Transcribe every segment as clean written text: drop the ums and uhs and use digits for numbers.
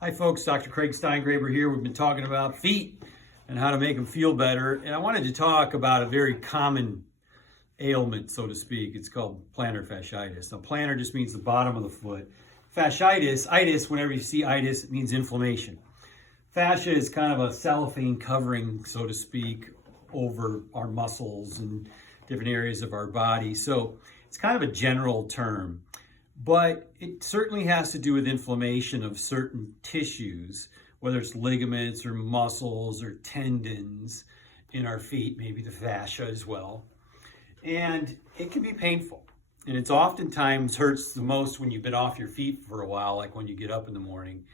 Hi folks, Dr. Craig Steingraber here. We've been talking about feet and how to make them feel better. And I wanted to talk about a very common ailment, so to speak. It's called plantar fasciitis. Now, plantar just means the bottom of the foot. Fasciitis, itis, whenever you see itis, it means inflammation. Fascia is kind of a cellophane covering, so to speak, over our muscles and different areas of our body. So it's kind of a general term. But it certainly has to do with inflammation of certain tissues, whether it's ligaments or muscles or tendons in our feet, maybe the fascia as well. And it can be painful. And it's oftentimes hurts the most when you've been off your feet for a while, like when you get up in the morning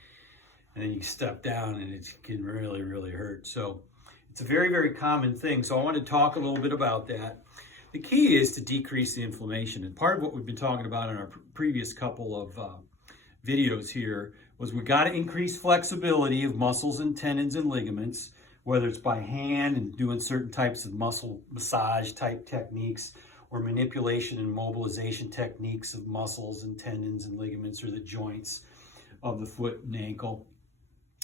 and then you step down and it can really, really hurt. So it's a very, very common thing. So I want to talk a little bit about that. The key is to decrease the inflammation. And part of what we've been talking about in our previous couple of videos here was we got to increase flexibility of muscles and tendons and ligaments, whether it's by hand and doing certain types of muscle massage type techniques or manipulation and mobilization techniques of muscles and tendons and ligaments or the joints of the foot and ankle.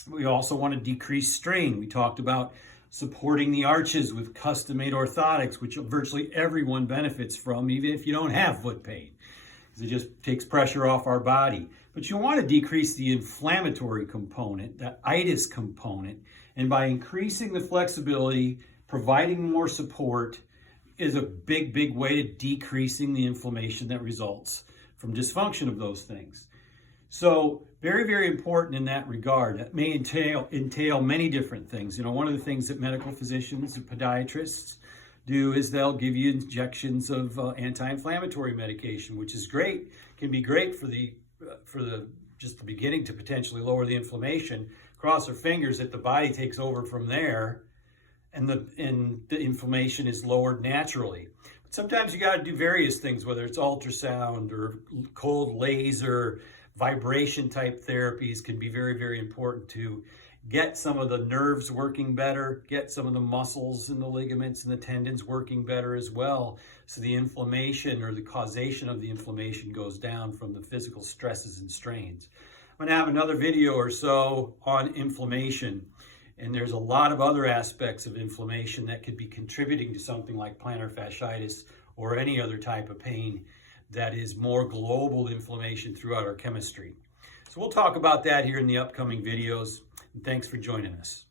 We also want to decrease strain. We talked about supporting the arches with custom-made orthotics, which virtually everyone benefits from, even if you don't have foot pain, because it just takes pressure off our body. But you want to decrease the inflammatory component, the itis component, and by increasing the flexibility, providing more support is a big, big way to decreasing the inflammation that results from dysfunction of those things. So very, very important in that regard. That may entail many different things. You know, one of the things that medical physicians and podiatrists do is they'll give you injections of anti-inflammatory medication, which is great. Can be great for the just the beginning to potentially lower the inflammation. Cross our fingers that the body takes over from there, and the inflammation is lowered naturally. But sometimes you got to do various things, whether it's ultrasound or cold laser. Vibration type therapies can be very, very important to get some of the nerves working better, get some of the muscles and the ligaments and the tendons working better as well. So the inflammation or the causation of the inflammation goes down from the physical stresses and strains. I'm going to have another video or so on inflammation. And there's a lot of other aspects of inflammation that could be contributing to something like plantar fasciitis or any other type of pain that is more global inflammation throughout our chemistry. So we'll talk about that here in the upcoming videos. And thanks for joining us.